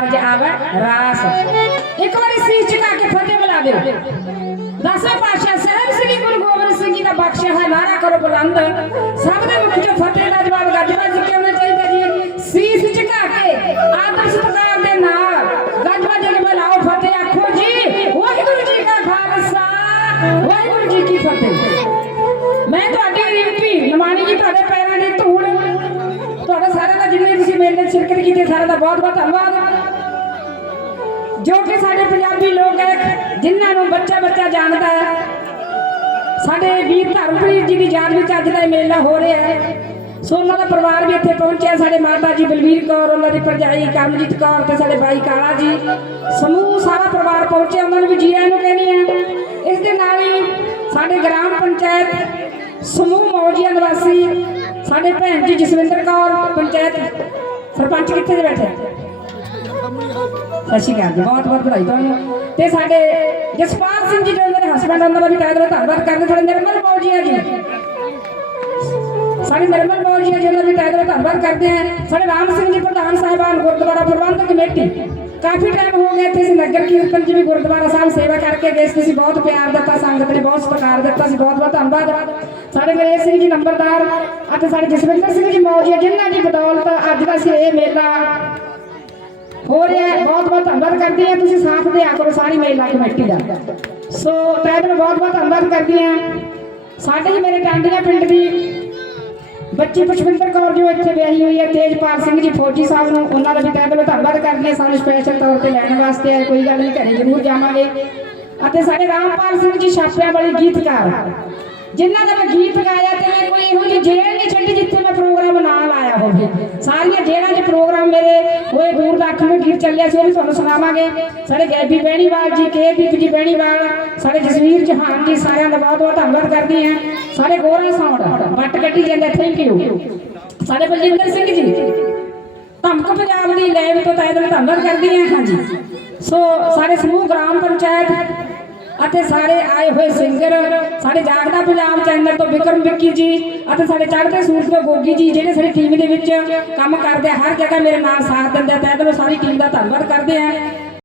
ਕਾਰਜ ਆਵੇ ਰਾਸ ਇੱਕ ਵਾਰੀ ਸੀਸ ਝੁਕਾ ਕੇ ਫਤਿਹ ਬੁਲਾ ਦਿਓ ਦਸਵੇਂ ਪਾਤਸ਼ਾਹ ਸਾਹਿਬ ਸ੍ਰੀ ਗੁਰੂ ਗੋਬਿੰਦ ਸਿੰਘ ਜੀ ਦਾ ਬਖਸ਼ਿਆ ਹੈ ਨਾਰਾ ਕਰੋ ਬੁਲੰਦ ਮੇਲੇ ਕੀਤੀ ਸਾਰਿਆਂ ਦਾ ਬਹੁਤ ਬਹੁਤ ਧੰਨਵਾਦ। ਜੋ ਕਿ ਸਾਡੇ ਪੰਜਾਬੀ ਲੋਕ ਹੈ ਜਿਨ੍ਹਾਂ ਨੂੰ ਬੱਚਾ ਬੱਚਾ ਜਾਣਦਾ ਹੈ, ਸਾਡੇ ਵੀਰ ਧਰਮਪ੍ਰੀਤ ਜੀ ਦੀ ਯਾਦ ਵਿੱਚ ਅੱਜ ਦਾ ਇਹ ਮੇਲਾ ਹੋ ਰਿਹਾ ਹੈ। ਸੋ ਉਹਨਾਂ ਦਾ ਪਰਿਵਾਰ ਵੀ ਇੱਥੇ ਪਹੁੰਚਿਆ, ਸਾਡੇ ਮਾਤਾ ਜੀ ਬਲਵੀਰ ਕੌਰ, ਉਹਨਾਂ ਦੀ ਭਰਜਾਈ ਕਰਮਜੀਤ ਕੌਰ ਤੇ ਸਾਡੇ ਭਾਈ ਕਾਲਾ ਜੀ। ਸਮੂਹ ਸਾਰਾ ਪਰਿਵਾਰ ਪਹੁੰਚਿਆ, ਉਹਨਾਂ ਨੂੰ ਵੀ ਜੀ ਆਇਆਂ ਨੂੰ ਕਹਿੰਦੀ ਆ ਇਸ ਦੇ ਨਾਲ ਹੀ ਸਾਡੇ ਗ੍ਰਾਮ ਪੰਚਾਇਤ ਸਮੂਹ ਮੌਜੀਆ ਨਿਵਾਸੀ, ਸਾਡੇ ਭੈਣ ਜੀ ਜਸਵਿੰਦਰ ਕੌਰ, ਪੰਚਾਇਤ ਸਰਪੰਚ ਕਿੱਥੇ ਦੇ ਬੈਠੇ ਸਤਿ ਸ਼੍ਰੀ ਅਕਾਲ ਜੀ, ਬਹੁਤ ਬਹੁਤ ਵਧਾਈ ਤੁਹਾਨੂੰ। ਤੇ ਸਾਡੇ ਜਸਪਾਲ ਸਿੰਘ ਜੀ ਜੋ ਮੇਰੇ ਹਸਬੰਡ ਉਹਨਾਂ ਦਾ ਵੀ ਕਹਿ ਦਿਓ ਧੰਨਵਾਦ ਕਰਦੇ ਸਾਡੇ ਨਿਰਮਲ ਕੌਰ ਜੀ ਆ ਜੀ। ਸਾਡੇ ਨਿਰਮਲ ਕੌਰ ਜੀ ਆ ਜਿਹਨਾਂ ਦਾ ਵੀ ਕਹਿ ਦਿਓ ਧੰਨਵਾਦ ਕਰਦੇ ਆ ਸਾਡੇ ਰਾਮ ਸਿੰਘ ਜੀ, ਪ੍ਰਧਾਨ ਸਾਹਿਬਾਨ, ਗੁਰਦੁਆਰਾ ਪ੍ਰਬੰਧਕ ਕਮੇਟੀ। ਕਾਫੀ ਟਾਈਮ ਹੋ ਗਿਆ ਇੱਥੇ ਅਸੀਂ ਨਗਰ ਕੀਰਤਨ ਜੀ ਵੀ ਗੁਰਦੁਆਰਾ ਸਾਹਿਬ ਸੇਵਾ ਕਰਕੇ ਗਏ ਸੀ। ਤੁਸੀਂ ਬਹੁਤ ਪਿਆਰ ਦਿੱਤਾ, ਸੰਗਤ ਨੇ ਬਹੁਤ ਸਤਿਕਾਰ ਦਿੱਤਾ ਸੀ ਬਹੁਤ ਬਹੁਤ ਧੰਨਵਾਦ। ਸਾਡੇ ਗਣੇਸ਼ ਸਿੰਘ ਜੀ ਨੰਬਰਦਾਰ ਅਤੇ ਸਾਡੇ ਜਸਵਿੰਦਰ ਸਿੰਘ ਜੀ ਮੌਜੀਆ ਜਿਨ੍ਹਾਂ ਦੀ ਬਦੌਲਤ ਅੱਜ ਦਾ ਅਸੀਂ ਇਹ ਮੇਲਾ ਹੋ ਰਿਹਾ ਬਹੁਤ ਬਹੁਤ ਧੰਨਵਾਦ ਕਰਦੀ ਹਾਂ। ਤੁਸੀਂ ਸਾਥ ਦਿਆ ਕਰੋ ਸਾਰੀ ਮੇਲਾ ਕਮੇਟੀ ਦਾ। ਸੋ ਤੈਨੂੰ ਮੈਂ ਬਹੁਤ ਬਹੁਤ ਧੰਨਵਾਦ ਕਰਦੀ ਹਾਂ। ਸਾਡੇ ਜੀ ਮੇਰੇ ਟਾਂਡੀਆਂ ਪਿੰਡ ਦੀ ਬੱਚੀ ਪੁਸ਼ਪਿੰਦਰ ਕੌਰ ਜੋ ਇੱਥੇ ਵਿਆਹੀ ਹੋਈ ਹੈ, ਤੇਜਪਾਲ ਸਿੰਘ ਜੀ ਫੌਜੀ ਸਾਹਿਬ ਨੂੰ ਉਹਨਾਂ ਦਾ ਵੀ ਤਹਿ ਦਿਲੋਂ ਧੰਨਵਾਦ ਕਰਦੀ ਹਾਂ। ਸਾਨੂੰ ਸਪੈਸ਼ਲ ਤੌਰ ਤੇ ਲੈਣ ਵਾਸਤੇ ਆਏ, ਕੋਈ ਗੱਲ ਨਹੀਂ, ਘਰੇ ਜ਼ਰੂਰ ਜਾਵਾਂਗੇ। ਅਤੇ ਸਾਡੇ ਰਾਮਪਾਲ ਸਿੰਘ ਜੀ ਛਾਪਿਆਂ ਵਾਲੇ ਗੀਤਕਾਰ, ਜਿਨ੍ਹਾਂ ਦਾ ਮੈਂ ਗੀਤ ਗਾਇਆ ਤੇ ਮੈਂ ਕੋਈ ਇਹੋ ਜਿਹੀ ਜੇਲ੍ਹ ਨਹੀਂ ਛੱਡੀ ਜਿੱਥੇ ਮੈਂ ਪ੍ਰੋਗਰਾਮ ਨਾ ਲਾਇਆ ਹੋਵੇ ਸਾਰੀਆਂ ਜੇਲ੍ਹਾਂ 'ਚ ਪ੍ਰੋਗਰਾਮ ਮੇਰੇ ਹੋਏ ਗੀਤ ਚੱਲਿਆ ਸੀ, ਉਹ ਵੀ ਤੁਹਾਨੂੰ ਸੁਣਾਵਾਂਗੇ। ਸਾਡੇ ਗੈਬੀ ਬਹਿਣੀਵਾਲ ਜੀ, ਕੇ ਜੀ ਬਹਿਣੀਵਾਲ, ਸਾਡੇ ਜਸਵੀਰ ਜਹਾਨ ਜੀ, ਸਾਰਿਆਂ ਦਾ ਬਹੁਤ ਬਹੁਤ ਧੰਨਵਾਦ ਕਰਦੀ ਹਾਂ। ਸਾਡੇ ਗੋਰਾ ਸਾਊਂਡ, ਵੱਟ ਕੱਢੀ ਜਾਂਦੇ ਥੈਂਕ ਯੂ ਸਾਡੇ ਬਲਜਿੰਦਰ ਸਿੰਘ ਜੀ, ਧਮਕ ਪੰਜਾਬ ਦੀ ਲੈਬ ਤੋਂ ਤਹਿ ਧੰਨਵਾਦ ਕਰਦੀ ਹਾਂ, ਹਾਂਜੀ। ਸੋ ਸਾਰੇ ਸਮੂਹ ਗ੍ਰਾਮ ਪੰਚਾਇਤ ਅਤੇ ਸਾਰੇ ਆਏ ਹੋਏ ਸਿੰਗਰ ਸਾਡੇ ਜਾਗਦਾ ਪੰਜਾਬ ਚੈਨਲ ਤੋਂ ਵਿਕਰਮ ਵਿੱਕੀ ਜੀ ਅਤੇ ਸਾਡੇ ਚੜ੍ਹਦੇ ਸੂਰਜ ਤੋਂ ਗੋਗੀ ਜੀ ਜਿਹੜੇ ਸਾਡੀ ਟੀਮ ਦੇ ਵਿੱਚ ਕੰਮ ਕਰਦੇ ਆ ਹਰ ਜਗ੍ਹਾ ਮੇਰੇ ਨਾਲ ਸਾਥ ਦਿੰਦੇ ਆ ਤਹਿ ਦਿਲੋਂ ਸਾਰੀ ਟੀਮ ਦਾ ਧੰਨਵਾਦ ਕਰਦੇ ਆ